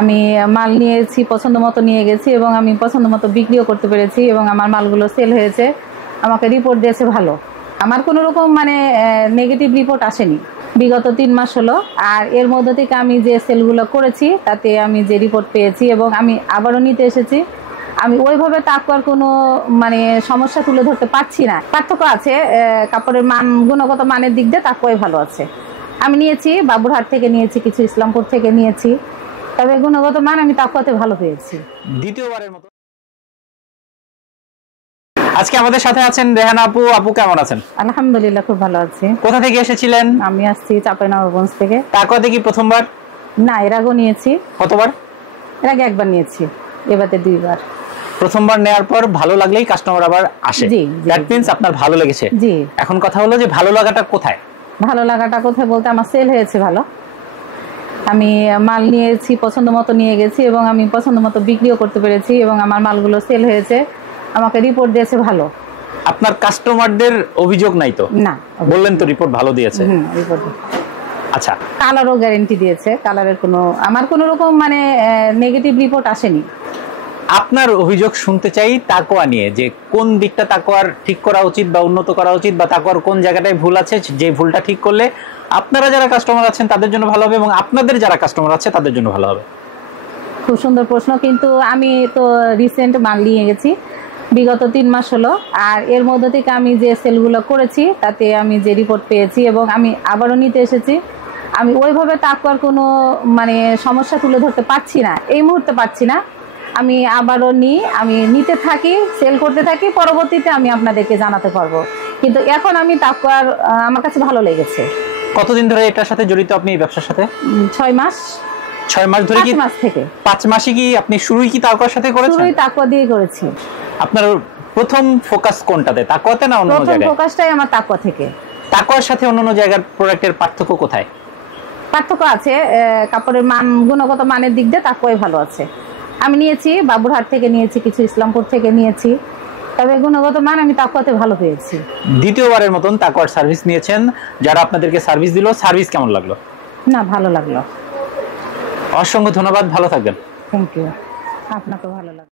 আমি মাল নিয়েছি, পছন্দ মতো নিয়ে গেছি এবং আমি পছন্দ মতো বিক্রিও করতে পেরেছি এবং আমার মালগুলো সেল হয়েছে। আমাকে রিপোর্ট দিয়েছে ভালো। আমার কোনো রকম নেগেটিভ রিপোর্ট আসেনি বিগত 3 মাস হলো। আর এর মধ্যে থেকে আমি যে সেলগুলো করেছি তাতে আমি যে রিপোর্ট পেয়েছি এবং আমি আবারও নিতে এসেছি। আমি ওইভাবে তাকওয়ার কোনো সমস্যা তুলে ধরতে পারছি না। পার্থক্য আছে, কাপড়ের মান, গুণগত মানের দিক দিয়ে তাকওয়াই ভালো আছে। আমি নিয়েছি বাবুরহাট থেকে, নিয়েছি কিছু ইসলামপুর থেকে নিয়েছি, তবে গুণগত মান আমি তাকওয়াতে ভালো পেয়েছি। দ্বিতীয়বারের মতো আজকে আমাদের সাথে আছেন রেহানা আপু। আপু কেমন আছেন? আলহামদুলিল্লাহ, খুব ভালো আছি। কোথা থেকে এসেছিলেন? আমি আসছি চাঁপাইনবাবগঞ্জ থেকে। তাকওয়াতে কি প্রথমবার? না, এর আগেও নিয়েছি। কতবার? এর আগে একবার নিয়েছি, এবারে 2বার। প্রথমবার নেওয়ার পর ভালো লাগলেই কাস্টমার আবার আসে। জি, দ্যাট মিন্স আপনার ভালো লেগেছে। জি। এখন কথা হলো যে ভালো লাগাটা কোথায়? ভালো লাগাটা কোথায় বলতে, আমার সেল হয়েছে ভালো। আমি মাল নিয়েছি, পছন্দ মতো নিয়ে গেছি এবং আমি পছন্দ মতো বিক্রিও করতে পেরেছি এবং আমার মালগুলো সেল হয়েছে। আমাকে রিপোর্ট দিয়েছে ভালো। আপনার কাস্টমারদের অভিযোগ নাই তো? না, বললেন তো রিপোর্ট ভালো দিয়েছে। রিপোর্ট। আচ্ছা, কালারও গ্যারেন্টি দিয়েছে। কালারের আমার কোনো রকম নেগেটিভ রিপোর্ট আসেনি। আপনার অভিযোগ শুনতে চাই তাকওয়া নিয়ে, যে কোন দিকটা তাকওয়ার ঠিক করা উচিত বা উন্নত করা উচিত, বা তাকওয়ার কোন জায়গাটায় ভুল আছে, যে ভুলটা ঠিক করলে আপনারা যারা কাস্টমার আছেন তাদের জন্য ভালো হবে এবং আপনাদের যারা কাস্টমার আছে তাদের জন্য ভালো হবে। খুব সুন্দর প্রশ্ন, কিন্তু আমি তো রিসেন্ট মাল নিয়ে গেছি বিগত 3 মাস হলো। আর এর মধ্যে থেকে আমি যে সেলগুলো করেছি তাতে আমি যে রিপোর্ট পেয়েছি এবং আমি আবারও নিতে এসেছি। আমি ওইভাবে তাকওয়ার কোনো সমস্যা তুলে ধরতে পারছি না, এই মুহূর্তে পারছি না। আমি আবারও আমি নিতে থাকি, সেল করতে থাকি, পরবর্তীতে আমি আপনাদেরকে জানাতে পারবো। কিন্তু এখন আমি তাকওয়ার আমার কাছে ভালো লেগেছে। কতদিন ধরে এটার সাথে জড়িত আপনি, এই ব্যবসার সাথে? 6 মাস। 6 মাস ধরে? 5 মাস থেকে। 5 মাসে কি আপনি শুরুই কি তাকওয়ার সাথে করেছেন? শুরুই তাকওয়া দিয়ে করেছি। আপনার প্রথম ফোকাস কোনটাতে, তাকওয়াতে না অন্য জায়গায়? প্রথম ফোকাসটাই আমার তাকওয়া থেকে। তাকওয়ার সাথে অন্যান্য জায়গার প্রোডাক্টের পার্থক্য কোথায়? পার্থক্য আছে, কাপড়ের মান, গুণগত মানের দিক দিয়ে তাকওয়াই ভালো আছে। আমি নিয়েছি বাবুরহাট থেকে, নিয়েছি কিছু ইসলামপুর থেকে নিয়েছি, তবে গুণগত মান আমি তাকওয়াতে ভালো পেয়েছি। দ্বিতীয়বারের মতন তাকওয়ার সার্ভিস নিয়েছেন, যারা আপনাদেরকে সার্ভিস দিল, সার্ভিস কেমন লাগলো? না, ভালো লাগলো। অসংখ্য ধন্যবাদ, ভালো থাকবেন। Thank you. আপনাকে ভালো লাগলো।